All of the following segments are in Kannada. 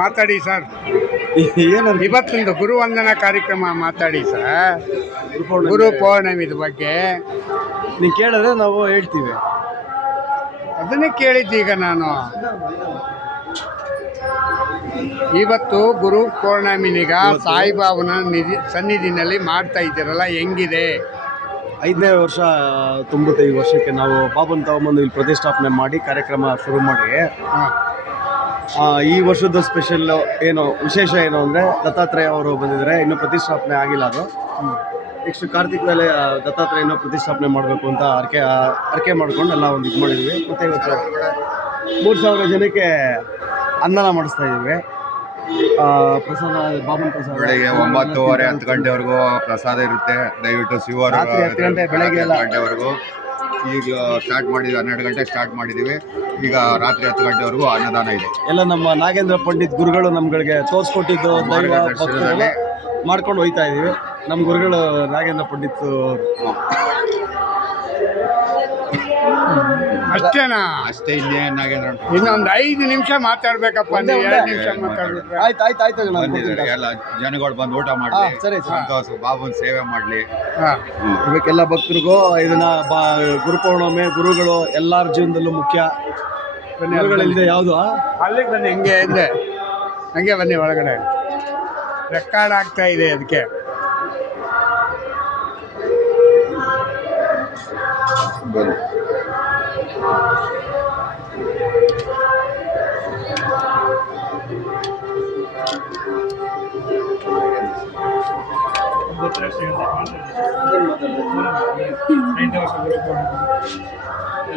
ಮಾತಾಡಿ ಸರ್. ಏನಂತ ಇವತ್ತೊಂದು ಗುರುವಂದನಾ ಕಾರ್ಯಕ್ರಮ ಮಾತಾಡಿ ಸರ್. ಗುರು ಪೌರ್ಣಮಿದ ಬಗ್ಗೆ ನೀವು ಕೇಳಿದ್ರೆ ನಾವು ಹೇಳ್ತೀವಿ. ಅದನ್ನೇ ಕೇಳಿದ್ದೀಗ ನಾನು. ಇವತ್ತು ಗುರು ಪೌರ್ಣಮಿನಿಗ ಸಾಯಿಬಾಬನ ಸನ್ನಿಧಿನಲ್ಲಿ ಮಾಡ್ತಾ ಇದ್ದೀರಲ್ಲ, ಹೆಂಗಿದೆ? 5ನೇ ವರ್ಷ ತುಂಬುತ್ತೆ. ಈ ವರ್ಷಕ್ಕೆ ನಾವು ಬಾಬನ್ ತಗೊಂಬಂದು ಇಲ್ಲಿ ಪ್ರತಿಷ್ಠಾಪನೆ ಮಾಡಿ ಕಾರ್ಯಕ್ರಮ ಶುರು ಮಾಡಿ. ಈ ವರ್ಷದ ಸ್ಪೆಷಲ್ ಏನು ವಿಶೇಷ ಏನು ಅಂದರೆ ದತ್ತಾತ್ರೇಯ ಅವರು ಬಂದಿದ್ದಾರೆ. ಇನ್ನೂ ಪ್ರತಿಷ್ಠಾಪನೆ ಆಗಿಲ್ಲ. ಅದು ನೆಕ್ಸ್ಟ್ ಕಾರ್ತಿಕದಲ್ಲಿ ದತ್ತಾತ್ರೇಯ ಇನ್ನೂ ಪ್ರತಿಷ್ಠಾಪನೆ ಮಾಡಬೇಕು ಅಂತ ಅರ್ಕೆ ಮಾಡ್ಕೊಂಡು ಎಲ್ಲ ಒಂದು ಇದು ಮಾಡಿದ್ವಿ. ಮತ್ತು ಇವತ್ತು 3000 ಜನಕ್ಕೆ ಅನ್ನನ ಮಾಡಿಸ್ತಾ ಇದ್ದೀವಿ. ಪ್ರಸಾದ ಬಾಬನ್ ಪ್ರಸಾದ ಬೆಳಿಗ್ಗೆ 9:30 10 ಗಂಟೆವರೆಗೂ ಪ್ರಸಾದ ಇರುತ್ತೆ. ದಯವಿಟ್ಟು ಶಿವರು ರಾತ್ರಿ 10 ಗಂಟೆ ಬೆಳಗ್ಗೆ 10 ಗಂಟೆವರೆಗೂ. ಈಗ ಸ್ಟಾರ್ಟ್ ಮಾಡಿದ್ವಿ, 12 ಗಂಟೆ ಸ್ಟಾರ್ಟ್ ಮಾಡಿದ್ದೀವಿ. ಈಗ ರಾತ್ರಿ 10 ಗಂಟೆವರೆಗೂ ಅನ್ನದಾನ ಇದೆ. ಎಲ್ಲ ನಮ್ಮ ನಾಗೇಂದ್ರ ಪಂಡಿತ್ ಗುರುಗಳು ನಮ್ಗಳಿಗೆ ತೋರಿಸ್ಕೊಟ್ಟಿದ್ದು ದೈವ ಭಕ್ತರೆಲ್ಲ ಮಾಡ್ಕೊಂಡು ಹೋಗ್ತಾ ಇದ್ದೀವಿ. ನಮ್ಮ ಗುರುಗಳು ನಾಗೇಂದ್ರ ಪಂಡಿತ್ ಅಷ್ಟೇನಾ? ಅಷ್ಟೇ. ಇಲ್ಲೇ ನಾಗೇಂದ್ರ ಇನ್ನೊಂದು 5 ನಿಮಿಷ ಮಾತಾಡ್ಬೇಕಪ್ಪ. ನೀವು 2 ನಿಮಿಷ ಮಾತಾಡ್ಬಿಟ್ರೆ ಆಯ್ತು ಬಂದಿದ್ದಾರೆ. ಎಲ್ಲ ಜನಗಳು ಬಂದು ಊಟ ಮಾಡಲಿ, ಸರಿ ಸಂತೋಷ ಬಾಬುನ ಸೇವೆ ಮಾಡಲಿ. ಇವಕ್ಕೆಲ್ಲ ಭಕ್ತರಿಗೂ ಇದನ್ನ ಗುರುಪೌರ್ಣಮಿ ಗುರುಗಳು ಎಲ್ಲರ ಜೀವನದಲ್ಲೂ ಮುಖ್ಯ. ಗುರುಗಳಿಲ್ಲದೆ ಯಾವುದು ಅಲ್ಲಿಗೆ ಬನ್ನಿ, ಹಂಗೆ ಬನ್ನಿ ಒಳಗಡೆ. ರೆಕಾರ್ಡ್ ಆಗ್ತಾ ಇದೆ ಅದಕ್ಕೆ.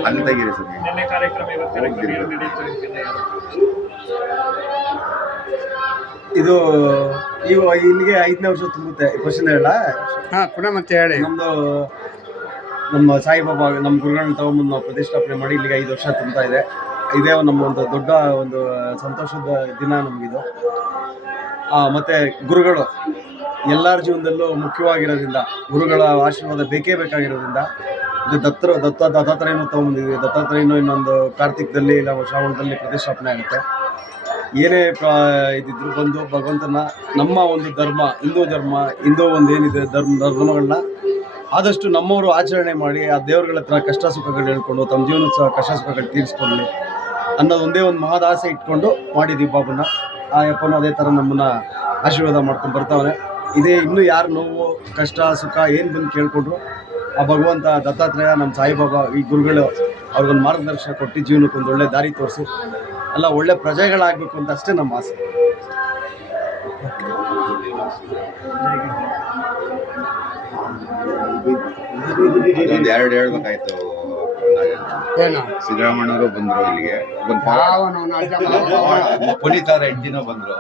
ಅಲ್ಲಿ ತೆಗೀರಿ ಸರ್. ಇದು ಇಲ್ಲಿಗೆ 5ನೇ ವರ್ಷ ತುಂಬುತ್ತೆ. ಕ್ವಶನ್ ಹೇಳ ಪುನಃ ಮತ್ತೆ ಹೇಳಿ. ನಮ್ಮ ಸಾಯಿಬಾಬಾ ನಮ್ಮ ಗುರುಗಳನ್ನ ತಗೊಂಬಂದು ನಾವು ಪ್ರತಿಷ್ಠಾಪನೆ ಮಾಡಿ ಇಲ್ಲಿಗೆ 5 ವರ್ಷ ತುಂಬ್ತಾ ಇದೆ. ಇದೇ ನಮ್ಮ ಒಂದು ದೊಡ್ಡ ಒಂದು ಸಂತೋಷದ ದಿನ ನಮಗಿದು. ಮತ್ತು ಗುರುಗಳು ಎಲ್ಲರ ಜೀವನದಲ್ಲೂ ಮುಖ್ಯವಾಗಿರೋದ್ರಿಂದ, ಗುರುಗಳ ಆಶೀರ್ವಾದ ಬೇಕೇ ಬೇಕಾಗಿರೋದ್ರಿಂದ ಇದು ದತ್ತಾತ್ರೇಯನೂ ತೊಗೊಂಬಂದಿದ್ವಿ. ದತ್ತಾತ್ರೇಯನೂ ಇನ್ನೊಂದು ಕಾರ್ತಿಕದಲ್ಲಿ ಇಲ್ಲ ಶ್ರಾವಣದಲ್ಲಿ ಪ್ರತಿಷ್ಠಾಪನೆ ಆಗುತ್ತೆ. ಏನೇ ಇದಿದ್ರು ಬಂದು ಭಗವಂತನ ನಮ್ಮ ಒಂದು ಧರ್ಮ, ಹಿಂದೂ ಒಂದು ಏನಿದೆ ಧರ್ಮಗಳನ್ನ ಆದಷ್ಟು ನಮ್ಮವರು ಆಚರಣೆ ಮಾಡಿ ಆ ದೇವರುಗಳ ಹತ್ರ ಕಷ್ಟ ಸುಖಗಳು ಹೇಳ್ಕೊಂಡು ತಮ್ಮ ಜೀವನದ ಸಹ ಕಷ್ಟ ಸುಖಗಳು ತೀರಿಸ್ಕೊಳ್ಳಿ ಅನ್ನೋದು ಒಂದೇ ಒಂದು ಮಹದಾಸೆ ಇಟ್ಕೊಂಡು ಮಾಡಿದ್ದೀವಿ ಬಾಬುನ. ಆ ಯಪ್ಪನೂ ಅದೇ ಥರ ನಮ್ಮನ್ನು ಆಶೀರ್ವಾದ ಮಾಡ್ಕೊಂಡು ಬರ್ತಾವನೆ. ಇದೇ ಇನ್ನೂ ಯಾರು ನೋವು ಕಷ್ಟ ಸುಖ ಏನು ಬಂದು ಕೇಳ್ಕೊಂಡ್ರು ಆ ಭಗವಂತ ದತ್ತಾತ್ರೇಯ ನಮ್ಮ ಸಾಯಿಬಾಬಾ ಈ ಗುರುಗಳು ಅವ್ರಿಗೊಂದು ಮಾರ್ಗದರ್ಶನ ಕೊಟ್ಟು ಜೀವನಕ್ಕೆ ಒಂದು ಒಳ್ಳೆ ದಾರಿ ತೋರಿಸಿ ಎಲ್ಲ ಒಳ್ಳೆ ಪ್ರಜೆಗಳಾಗಬೇಕು ಅಂತ ಅಷ್ಟೇ ನಮ್ಮ ಆಸೆ. ಅದೊಂದು 2 ಹೇಳ್ಬೇಕಾಯ್ತು. ಏನು? ಸಿದ್ದರಾಮಣ್ಣವರು ಬಂದರು ಇಲ್ಲಿಗೆ. ಪುನೀತ್ ಅವ್ರ ಹೆಂಡತಿನೂ ಬಂದರು.